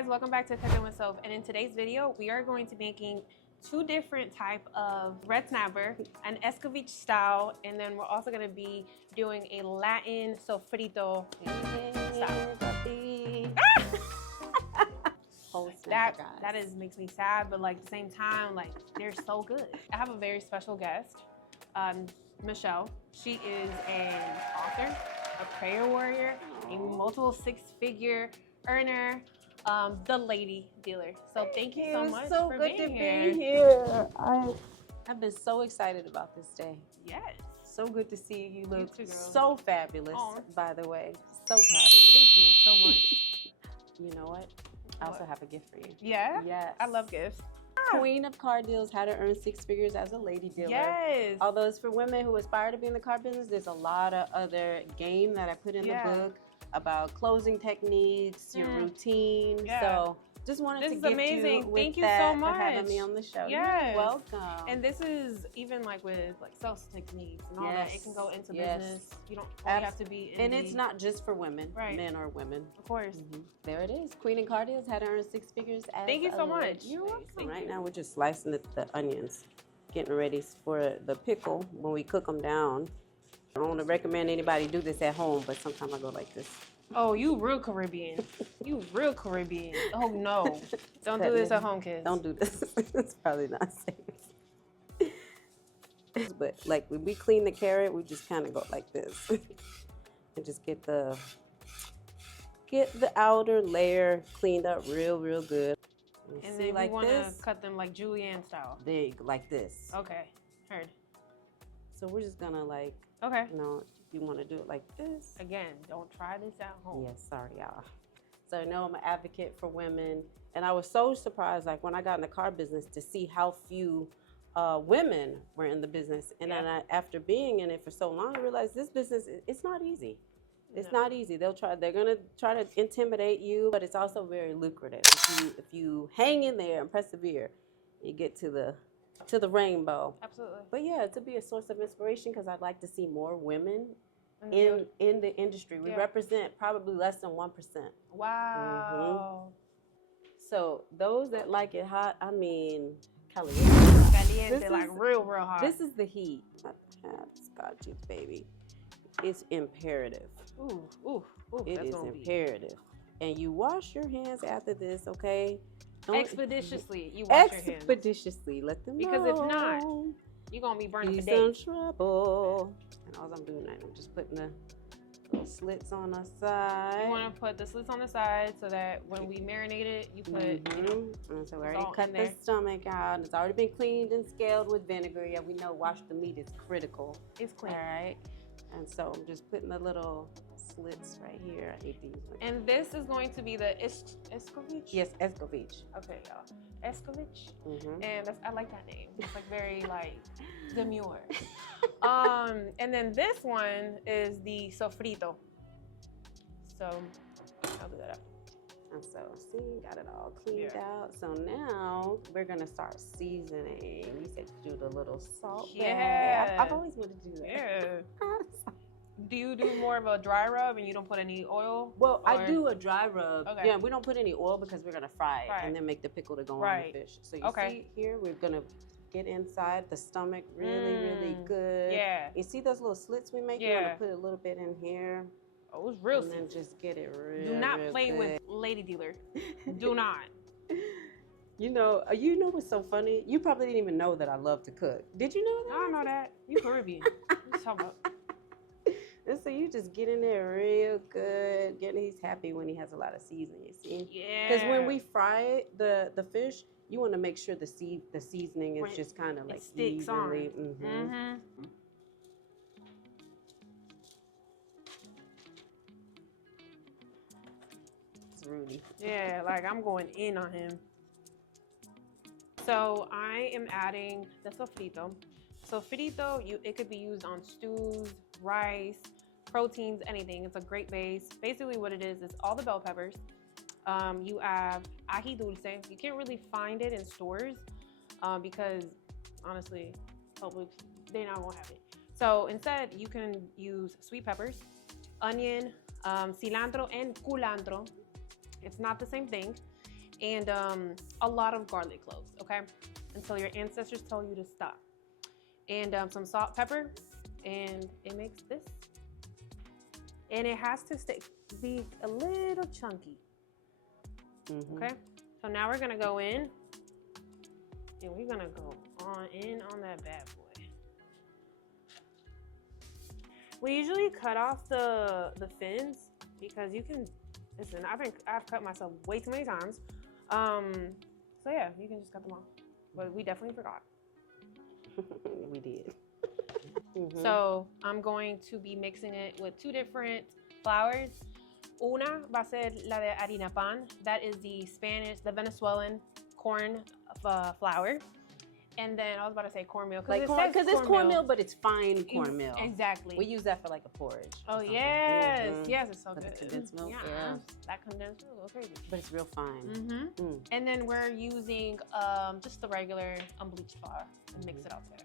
guys, welcome back to Cooking with Soph. And in today's video, we are going to be making two different type of red snapper, an Escovitch style, and then we're also going to be doing a Latin sofrito style. That makes me sad, but like at the same time, like they're so good. I have a very special guest, Michelle. She is an author, a prayer warrior, a multiple six-figure earner, the lady dealer. So thank you so much for being here. I've been so excited about this day. Yes. So good to see you. You look too, girl. so fabulous, by the way. So proud of you. Thank you so much. You know what? I also have a gift for you. Yeah? Yes. I love gifts. Queen of Car Deals, How to Earn Six Figures as a Lady Dealer. Yes. Although it's for women who aspire to be in the car business, there's a lot of other game that I put in the book about closing techniques, your routine. Yeah. So just wanted to give amazing. you with Thank you that so much for having me on the show. Yes. You're welcome. And this is even like with like sales techniques and all that. It can go into business. You don't only have to be in it's not just for women, men or women. Of course. There it is. Queen and Car Deals, How to Earn Six Figures as Thank you so much. You're welcome. Right now we're just slicing the onions, getting ready for the pickle when we cook them down. I don't want to recommend anybody do this at home, but sometimes I go like this. Oh, you real Caribbean. You real Caribbean. Oh, no. Don't do this at home, kids. Don't do this. It's probably not safe. But like when we clean the carrot, we just kind of go like this. And just get the outer layer cleaned up real good. And then like we want to cut them like julienne style. Big, like this. Okay, heard. So we're just gonna like, you want to do it like this. Again, don't try this at home. Yes, sorry, y'all. So I know I'm an advocate for women, and I was so surprised, like when I got in the car business, to see how few women were in the business. And then after being in it for so long, I realized this business, it's not easy. It's not easy. They're gonna try to intimidate you, but it's also very lucrative. If you hang in there and persevere, you get to the rainbow. Absolutely. But yeah, to be a source of inspiration, because I'd like to see more women in the industry. We represent probably less than 1%. Wow. So those that like it hot, I mean, caliente. Caliente, like real hot. This is the heat. Scotches, baby. It's imperative. Ooh. It is imperative. And you wash your hands after this, okay? Expeditiously, you wash your hands. Expeditiously, let them know. Because if not, you're going to be burning for days. He's in trouble. And all I'm doing now, I'm just putting the little slits on the side. You want to put the slits on the side so that when we marinate it, you put, and so we already cut the stomach out. And it's already been cleaned and scaled with vinegar. Yeah, we know wash the meat is critical. It's clean. All right. And so I'm just putting the little slits right here. I hate these. And this is going to be the Escovitch? Yes, Escovitch. Okay, y'all. Escovitch. And I like that name. It's like very like demure. And then this one is the Sofrito. So I'll do that up. And so, see, got it all cleaned out. So now we're gonna start seasoning. You said to do the little salt. Yeah. I've always wanted to do that. Yeah. Do you do more of a dry rub and you don't put any oil? Well, I do a dry rub. Okay. Yeah, we don't put any oil because we're gonna fry it and then make the pickle to go on the fish. So you see here, we're gonna get inside the stomach really good. Yeah. You see those little slits we make? You wanna put a little bit in here. Oh, it's real. And then just get it real. Do not play with lady dealer. Do not. You know what's so funny? You probably didn't even know that I love to cook. Did you know that? I don't know that. You Caribbean. What you talking about? And so you just get in there real good. He's happy when he has a lot of seasoning, you see? Yeah. Because when we fry it, the fish, you want to make sure the seasoning is just kind of like sticks evenly. It's Rudy. Yeah, like I'm going in on him. So I am adding the sofrito. Sofrito, it could be used on stews, rice, proteins, anything. It's a great base. Basically what it is all the bell peppers. You have ají dulce. You can't really find it in stores because honestly, Publix, they're not gonna have it. So instead, you can use sweet peppers, onion, cilantro, and culantro. It's not the same thing. and a lot of garlic cloves, okay? Until your ancestors tell you to stop. And some salt, pepper, and it makes this. And it has to be a little chunky. Okay? So now we're gonna go in, and we're gonna go in on that bad boy. We usually cut off the fins because you can, listen, I've cut myself way too many times. So yeah, you can just cut them off. But we definitely forgot. We did. So I'm going to be mixing it with 2 different flours. Una va a ser la de harina pan. That is the Venezuelan corn flour. And then I was about to say cornmeal. Because it's cornmeal, but it's fine cornmeal. Exactly. We use that for like a porridge. Oh, yes. Yes, it's so good. Condensed milk. Yeah. That condensed milk was crazy. But it's real fine. And then we're using just the regular unbleached flour and mix it all together.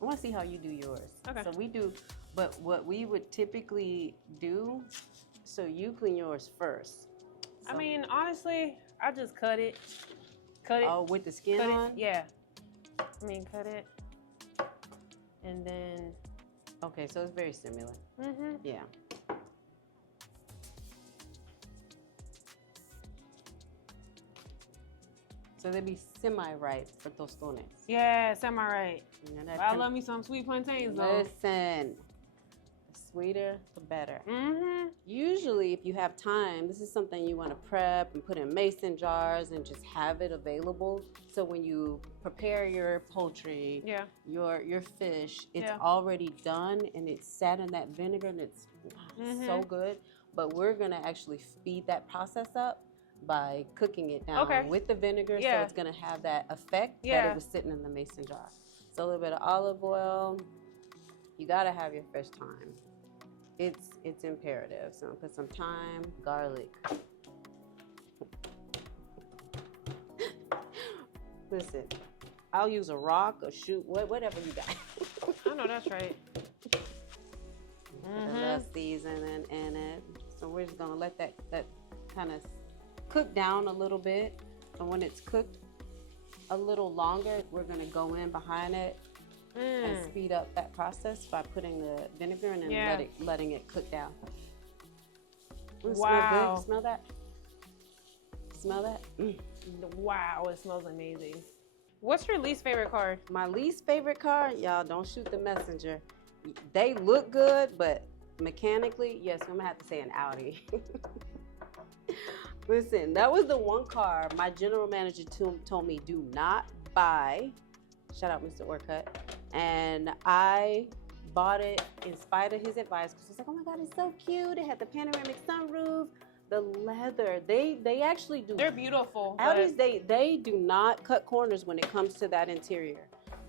I want to see how you do yours. Okay. So we do, but what we would typically do, so you clean yours first. So, I mean, honestly, I just cut it. Oh, with the skin on? Yeah. I mean, cut it. And then. Okay, so it's very similar. Yeah. So they'd be semi-ripe for tostones. Yeah, semi-ripe. I love me some sweet plantains, though. Listen, the sweeter, the better. Usually, if you have time, this is something you want to prep and put in mason jars and just have it available. So when you prepare your poultry, your fish, it's already done and it's sat in that vinegar and it's so good. But we're going to actually speed that process up by cooking it down with the vinegar, so it's going to have that effect that it was sitting in the mason jar. So a little bit of olive oil. You got to have your fish thyme. It's imperative. So put some thyme, garlic. Listen, I'll use a rock, a shoot, whatever you got. I know that's right. A little seasoning in it. So we're just going to let that kind of cook down a little bit, and when it's cooked a little longer, we're going to go in behind it and speed up that process by putting the vinegar in and letting it cook down. Ooh, smell good. Smell that? Smell that? Wow, it smells amazing. What's your least favorite card? My least favorite card, y'all, don't shoot the messenger. They look good, but mechanically, yes, I'm gonna have to say an Audi. Listen, that was the one car my general manager told me do not buy. Shout out Mr. Orcutt. And I bought it in spite of his advice because it's like, oh my God, it's so cute. It had the panoramic sunroof, the leather. They actually do. They're beautiful. Audis, they do not cut corners when it comes to that interior.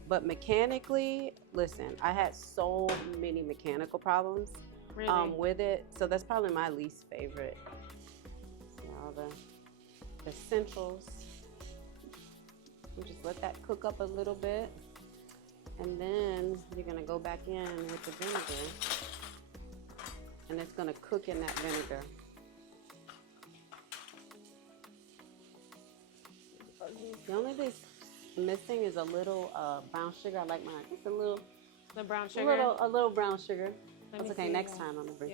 But mechanically, listen, I had so many mechanical problems with it. So that's probably my least favorite. All the essentials. You just let that cook up a little bit. And then you're gonna go back in with the vinegar. And it's gonna cook in that vinegar. The only thing missing is a little brown sugar. I like mine. Just a little. The brown sugar? A little brown sugar. That's okay, next time I'm gonna bring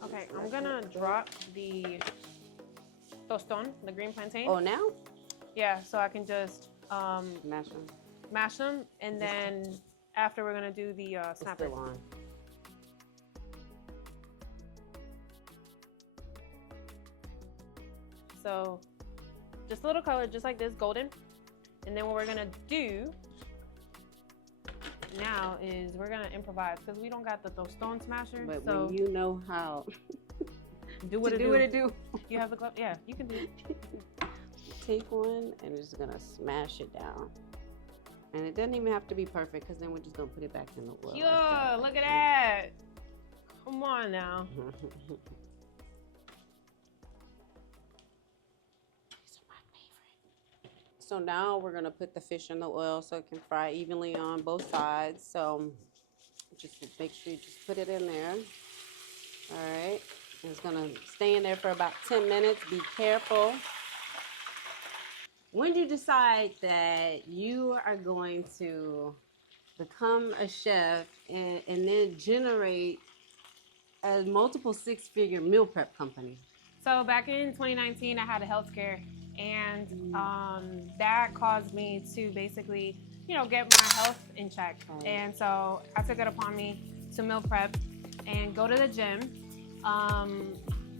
some. Okay, I'm gonna drop the toston, the green plantain. Oh, now? Yeah, so I can just mash them, and then after we're gonna do the snapper. Still on. So just a little color, just like this, golden. And then what we're gonna do now is we're gonna improvise because we don't got the toston smasher. But so when you know how do what it do. You have the club? Yeah, you can do it. Take one and just gonna smash it down. And it doesn't even have to be perfect because then we're just gonna put it back in the oil. Yeah, look at that. Come on now. So now we're gonna put the fish in the oil so it can fry evenly on both sides. So just make sure you just put it in there. All right, it's gonna stay in there for about 10 minutes. Be careful When did you decide that you are going to become a chef and then generate a multiple six-figure meal prep company? So back in 2019, I had a health scare, and that caused me to basically, get my health in check. Right. And so I took it upon me to meal prep and go to the gym.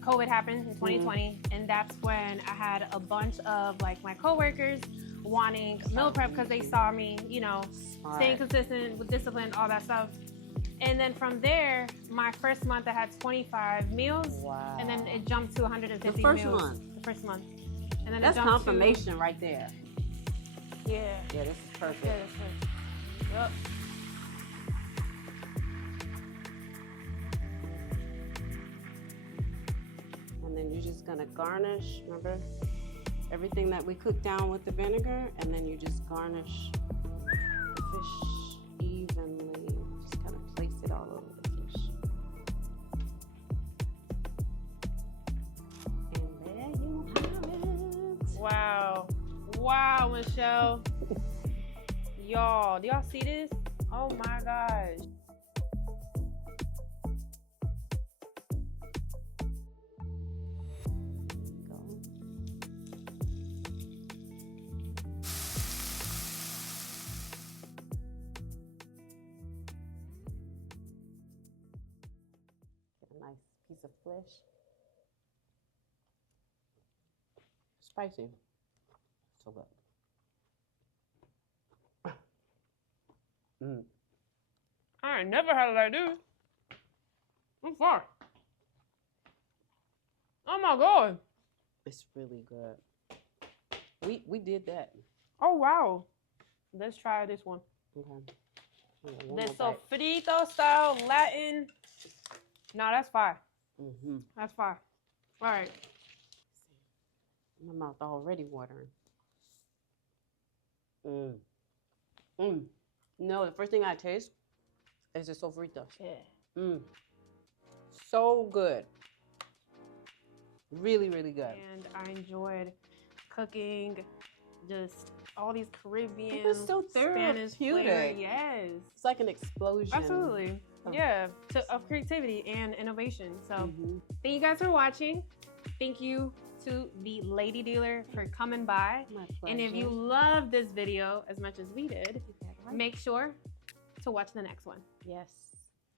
COVID happened in 2020, and that's when I had a bunch of like my coworkers wanting meal prep because they saw me, staying consistent with discipline, all that stuff. And then from there, my first month I had 25 meals. Wow. And then it jumped to 150 the first meals. month. The first month. And then that's it jumped confirmation right there. Yeah. Yeah, this is perfect. Yeah, that's perfect. Yep. And then you're just gonna garnish, remember? Everything that we cooked down with the vinegar, and then you just garnish the fish evenly. Just kind of place it all over the fish. And there you have it. Wow. Wow, Michelle. Y'all, do y'all see this? Oh my gosh. Nice piece of flesh. Spicy. So good. I ain't never had it like this. I'm sorry. Oh my god. It's really good. We did that. Oh wow. Let's try this one. Okay. The Sofrito style Latin. No, that's fire. That's fire. All right. My mouth already watering. No, the first thing I taste is the Sofrito. Yeah. So good. Really, really good. And I enjoyed cooking just all these Caribbean, It was so Spanish flavor. therapeutic. Yes. It's like an explosion. Absolutely. Oh. Yeah. Of creativity and innovation. So thank you guys for watching. Thank you to the Lady Dealer for coming by. My pleasure. And if you loved this video as much as we did, make sure to watch the next one. Yes.